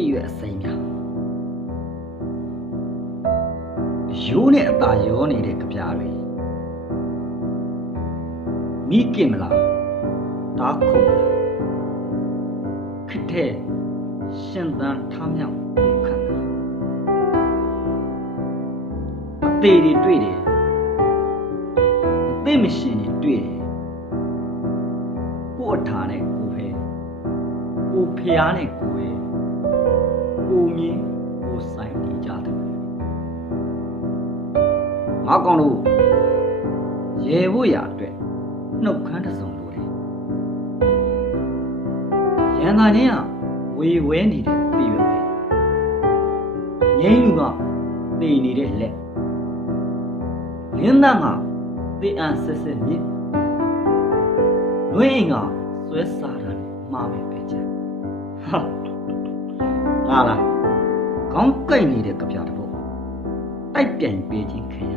သိရွယ်အစိမ်းများရိုးနဲ့အသာရောနေတဲ့ကြပြားတွေမိကင်မလားတားခုံလားခက်တဲ့ရှင်သန်ထားမြောက်ခံတာအသေးတွေတွေ့တယ်အသေးမရှင်တွေတွေ့တယ်ကို့အထာနဲ့ကိုဖဲကိုဖျားနဲ့ကိုပဲကိုမြင်ကိုဆိုင်နေကြတယ်ငါကောင်တို့ရေဖို့ရအတွက်နှုတ်ခမ်းတစ်စုံလို့တယ်ရန်သာချင်းကဝေဝဲနေတဲ့သိရွယ်ပဲငိမ့်လူကသိနေတဲ့လက်လင်းသားကသိအံဆက်ဆက်မြစ်လွင်းကဆွဲစားတာနဲ့မှားပဲပဲချင်ဟာငါလားခေါင်းကိုက်နေတဲ့ကြပြားတစ်ပုဒ်တိုက်ပြန်ပေးခြင်းခင်ရ